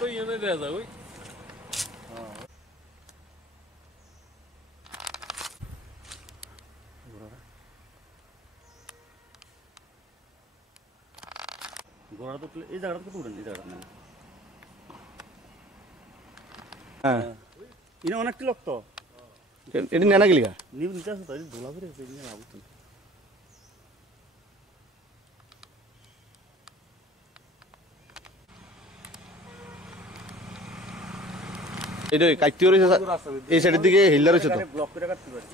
তো ইয়ে দেয়া যায় ওই ঘোড়া তো এই জায়গাটা তো উঠেন এই জায়গাটা না হ্যাঁ ইনে অনেকটি লোক তো এটি নেনা গেলিগা নিউ নিতে আসো তাই ধোলা করে নিয়ে লাভ তো এটা কাটতে রয়েছে এই সাইডের দিকে হিল্লা রয়েছে তো ব্লক করে কাটতে পারি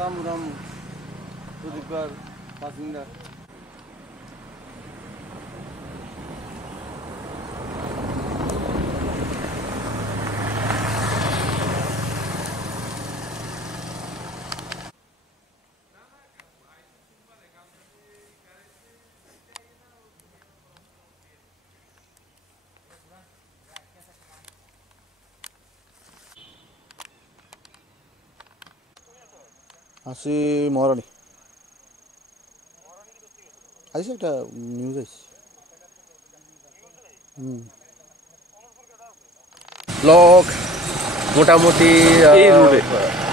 রাম রাম প্রদীপবার বাসিন্দা আসি মহারানী আইসে একটা নিউজ আইসে ব্লক মোটামুটি এই রোডে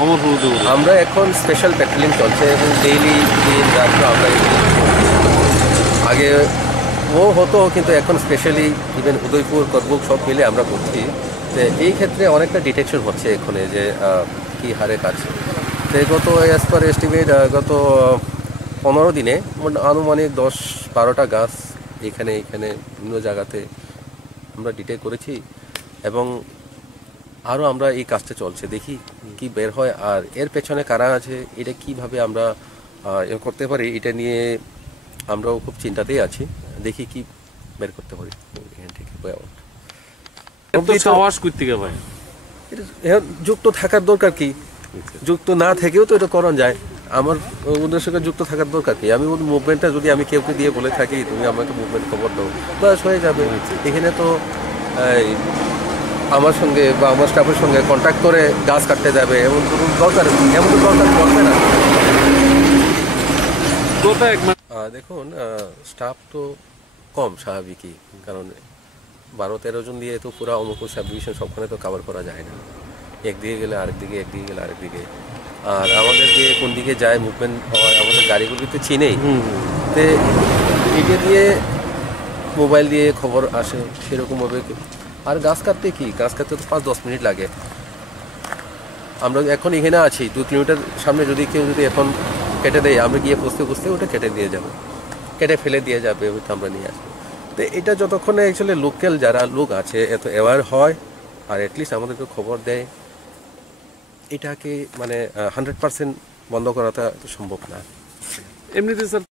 অমরপুর রোডে আমরা এখন স্পেশাল প্যাট্রোলিং চলছে এবং ডেইলি দিন রাত্র আমরা আগে ও হতো কিন্তু এখন স্পেশালি ইভেন উদয়পুর করবুক সব মিলে আমরা করছি তো এই ক্ষেত্রে অনেকটা ডিটেকশন হচ্ছে এখানে যে কী হারে কাজ তো গত অ্যাজ পার এস্টিমেট গত 15 দিনে আনুমানিক 10-12টা গাছ এখানে বিভিন্ন জায়গাতে আমরা ডিটেক্ট করেছি এবং আরও আমরা এই কাজটা চলছে দেখি কি বের হয় আর এর পেছনে কারা আছে এটা কিভাবে আমরা করতে পারি এটা নিয়ে আমরাও খুব চিন্তাতেই আছি দেখি কি বের করতে পারি এখান থেকে সাহস করতে গে ভাই যুক্ত থাকার দরকার কি যুক্ত না থেকেও তো এটা করা যায় আমার ওদের সঙ্গে যুক্ত থাকার দরকার কি আমি মুভমেন্টটা যদি আমি কেউকে দিয়ে বলে থাকি তুমি আমাকে মুভমেন্ট খবর দাও বাস হয়ে যাবে এখানে তো আমার সঙ্গে বা আমার স্টাফের সঙ্গে কন্ট্যাক্ট করে গাছ কাটতে যাবে এমন কোনো দরকার পড়বে না দেখুন স্টাফ তো কম স্বাভাবিকই কারণ 12-13 জন দিয়ে তো পুরো অমুকুর সাব ডিভিশন সবখানে তো কভার করা যায় না একদিকে গেলে আরেকদিকে একদিকে গেলে আরেকদিকে আর আমাদের যে কোন দিকে যায় মুভমেন্ট হয় আমাদের গাড়িগুলি তো চিনেই তো এটা দিয়ে মোবাইল দিয়ে খবর আসে সেরকমভাবে আর গাছ কাটতে তো 5-10 মিনিট লাগে আমরা এখন এখানে আছি 2 কিলোমিটার সামনে যদি কেউ এখন কেটে দেয় আমরা গিয়ে পুষতে ওটা কেটে ফেলে দিয়ে যাবে ওইটা আমরা নিয়ে আসবো তো এটা যতক্ষণে অ্যাকচুয়ালি লোকাল যারা লোক আছে এত অ্যাওয়ার হয় আর অ্যাটলিস্ট আমাদেরকে খবর দেয় এটাকে মানে 100% বন্ধ করাটা সম্ভব না এমনিতে স্যার